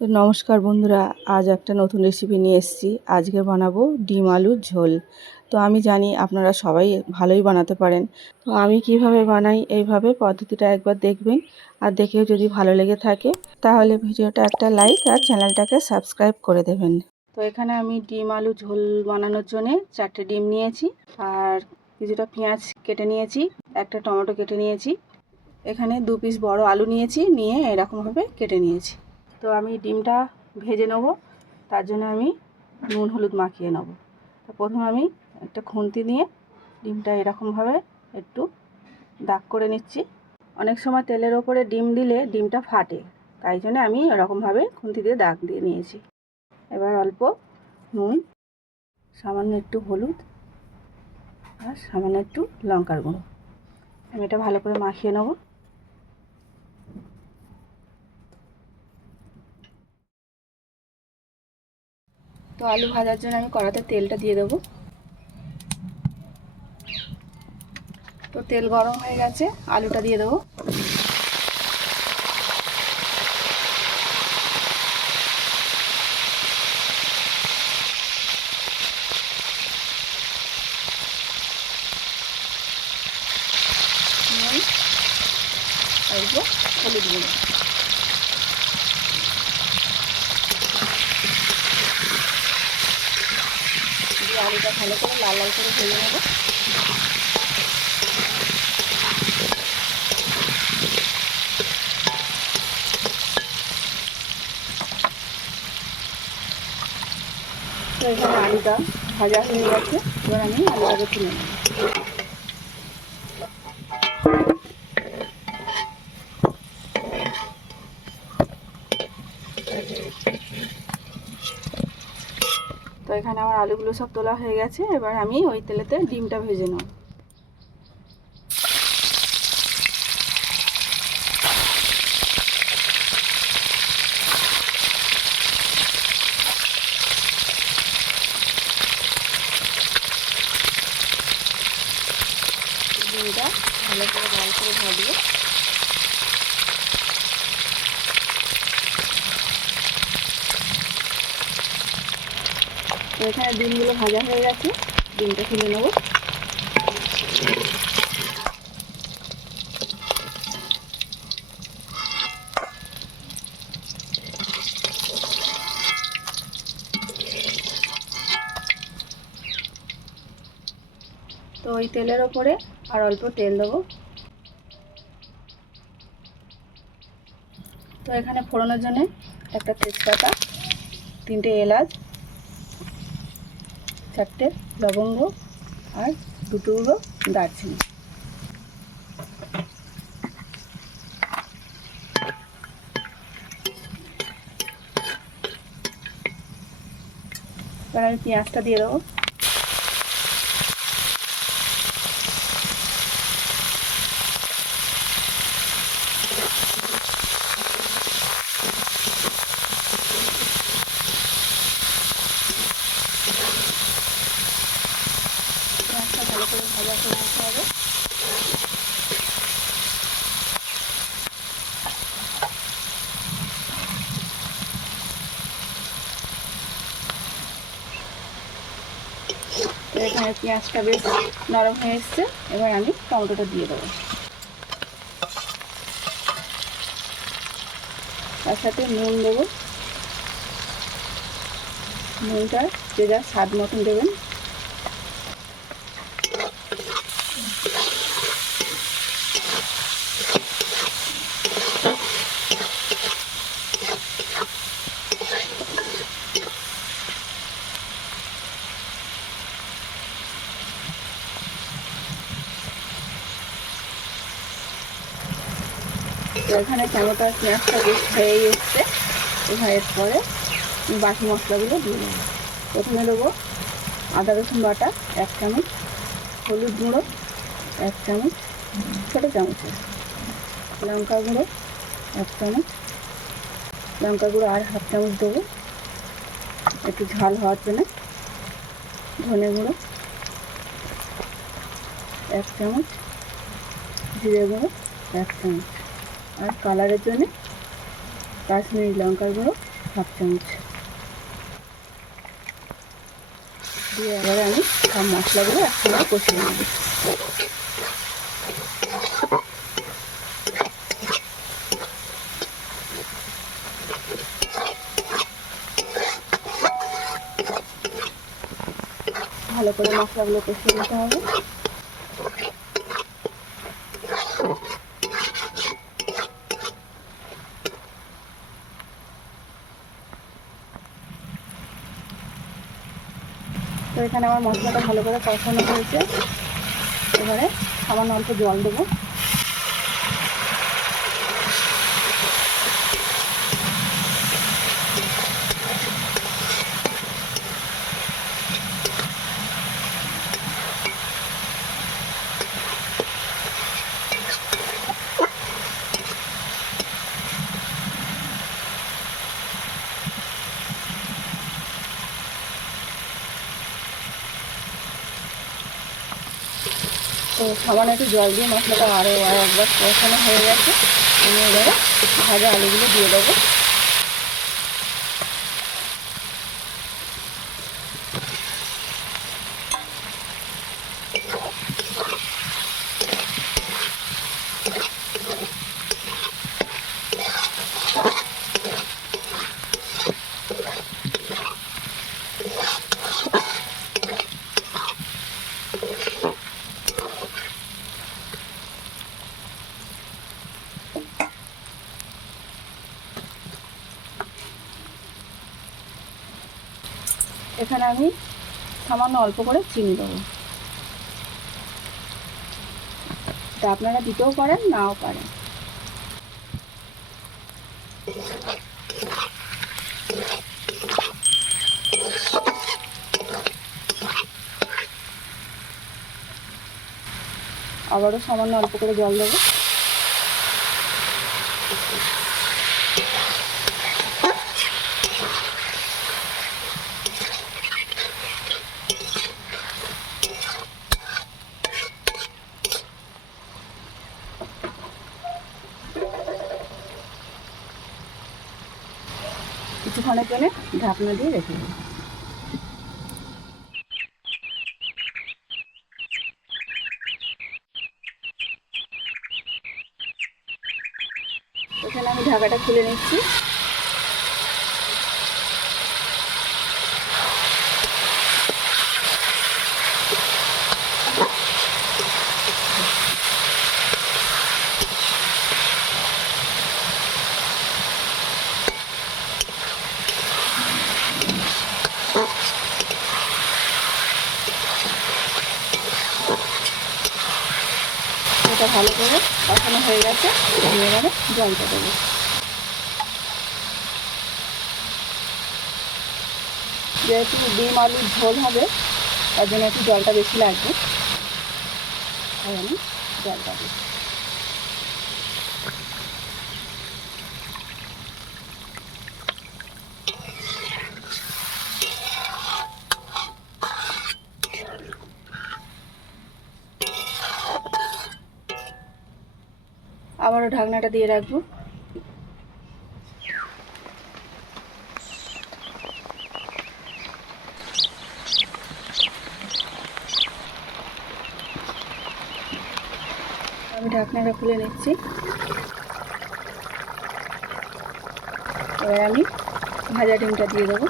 তো নমস্কার বন্ধুরা, আজ একটা নতুন রেসিপি নিয়ে এসেছি। আজকে বানাবো ডিম আলুর ঝোল। তো আমি জানি আপনারা সবাই ভালোই বানাতে পারেন। তো আমি কিভাবে বানাই, এইভাবে পদ্ধতিটা একবার দেখবেন। আর দেখেও যদি ভালো লেগে থাকে তাহলে ভিডিওটা একটা লাইক আর চ্যানেলটাকে সাবস্ক্রাইব করে দেবেন। তো এখানে আমি ডিম আলু ঝোল বানানোর জন্য 4টে ডিম নিয়েছি, আর কিছুটা পেঁয়াজ কেটে নিয়েছি, একটা টমেটো কেটে নিয়েছি, এখানে 2 পিস বড় আলু নিয়েছি, নিয়ে এরকমভাবে কেটে নিয়েছি। তো আমি ডিমটা ভেজে নেব, তার জন্য আমি নুন হলুদ মাখিয়ে নেব। তো প্রথমে আমি একটা খুন্তি নিয়ে ডিমটা এরকমভাবে একটু দাগ করে নিচ্ছি। অনেক সময় তেলের ওপরে ডিম দিলে ডিমটা ফাটে, তাই জন্য আমি এরকমভাবে খুন্তি দিয়ে দাগ দিয়ে নিয়েছি। এবার অল্প নুন, সামান্য একটু হলুদ আর সামান্য একটু লঙ্কার গুঁড়ো, আমি এটা ভালো করে মাখিয়ে নেব। তো আলু ভাজার জন্য আমি কড়াতে তেলটা দিয়ে দেবো। তো তেল গরম হয়ে গেছে, আলুটা দিয়ে দেবো। নুন, অল্প হলুদ গুঁড়ো, দিয়ে আলুটা ভালো করে লাল লাল করে ভেজে নেব। তো এখানে আলুটা ভাজা হয়ে গেছে, এবার আমি আলুটাকে তুলে নেব। তো এখানে আমার আলুগুলো সব তোলা হয়ে গেছে, এবার আমি ওই তেলেতে ডিমটা ভেজে নেব। ডিমটা ভালো করে লাল করে ভাজবো। তো এখানে ডিমগুলো ভাজা হয়ে গেছে, ডিমটা তুলে নেব। তো ওই তেলের ওপরে আর অল্প তেল দেবো। তো এখানে ফোড়নের জন্য একটা তেজপাতা, 3টে এলাচ, 4টে লবঙ্গ আর 2 টুকরো দারচিনি। এবার আমি পেঁয়াজটা দিয়ে দেবো। পেঁয়াজটা ভালো করে ভাজা করে নিতে হবে। এখানে পেঁয়াজটা বেশ নরম হয়ে এসছে, এবার আমি টমেটোটা দিয়ে দেবো। তার সাথে নুন দেবো, নুনটা যে যার স্বাদ মতন দেবেন। তো এখানে টমেটো আর পেঁয়াজটা বেশ হয়ে এসছে, এবার এরপরে বাকি মশলাগুলো দিয়ে দেবো। প্রথমে দেবো আদা রসুন বাটা 1 চামচ, হলুদ গুঁড়ো 1 চামচ ছোটো চামচের, লঙ্কা গুঁড়ো 1 চামচ, লঙ্কা গুঁড়ো আর 1/2 চামচ দেবো একটু ঝাল হওয়ার জন্য, ধনে গুঁড়ো 1 চামচ, জিরে গুঁড়ো 1 চামচ, আর কালারের জন্য কাশ্মীরি লঙ্কার গুঁড়ো হাফ চামচ দিয়ে এবারে আমি সব মশলাগুলো একসঙ্গে কষিয়ে নেব। ভালো করে মশলাগুলো কষিয়ে নিতে হবে। তো এখানে আমার মশলাটা ভালো করে কষানো হয়েছে। এবারে সামান্য অল্প জল দেবো। তো সামান্য একটু জল দিয়ে মশলাটা আরও একবার কষানো হয়ে গেছে। আমি এবারে ভাজা আলুগুলো দিয়ে দেবো। এখানে আমি সামান্য অল্প করে চিনি দেবো। তা আপনারা দিতেও পারেন, নাও পারেন। আবারও সামান্য অল্প করে জল দেবো। কিছুক্ষণের জন্য ঢাকনা দিয়ে রেখে দেবো। এখানে আমি ঢাকাটা খুলে নিচ্ছি। এটা ভালো করে কষানো হয়ে গেছে। আমি এবারে জলটা দেবো। যেহেতু ডিম আলুর ঝোল হবে, তার জন্য একটু জলটা বেশি লাগবে। তাই আমি জলটা দিই। আবারও ঢাকনাটা দিয়ে রাখবো। আমি ঢাকনাটা খুলে নিচ্ছি। এবার আমি ভাজা ডিমটা দিয়ে দেবো।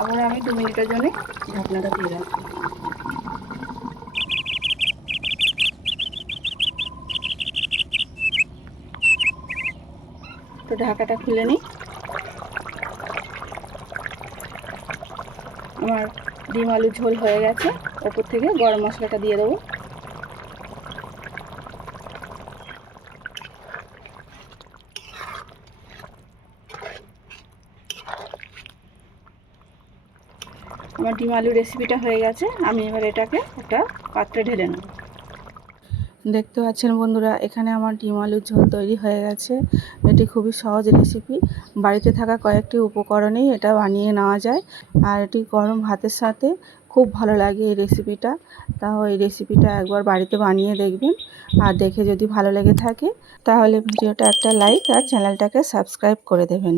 আবার আমি 2 মিনিটের জন্য ঢাকনাটা দিয়ে রাখবো। তো ঢাকাটা খুলে নিই। আমার ডিম আলুর ঝোল হয়ে গেছে। ওপর থেকে গরম মশলাটা দিয়ে দেবো। আমার ডিম আলু রেসিপিটা হয়ে গেছে। আমি এবার এটাকে একটা পাত্রে ঢেলে নেব। দেখতে পাচ্ছেন বন্ধুরা, এখানে আমার ডিম আলুর ঝোল তৈরি হয়ে গেছে। এটি খুবই সহজ রেসিপি, বাড়িতে থাকা কয়েকটি উপকরণেই এটা বানিয়ে নেওয়া যায়। আর এটি গরম ভাতের সাথে খুব ভালো লাগে এই রেসিপিটা। তাও এই রেসিপিটা একবার বাড়িতে বানিয়ে দেখবেন, আর দেখে যদি ভালো লেগে থাকে তাহলে ভিডিওটা একটা লাইক আর চ্যানেলটাকে সাবস্ক্রাইব করে দেবেন।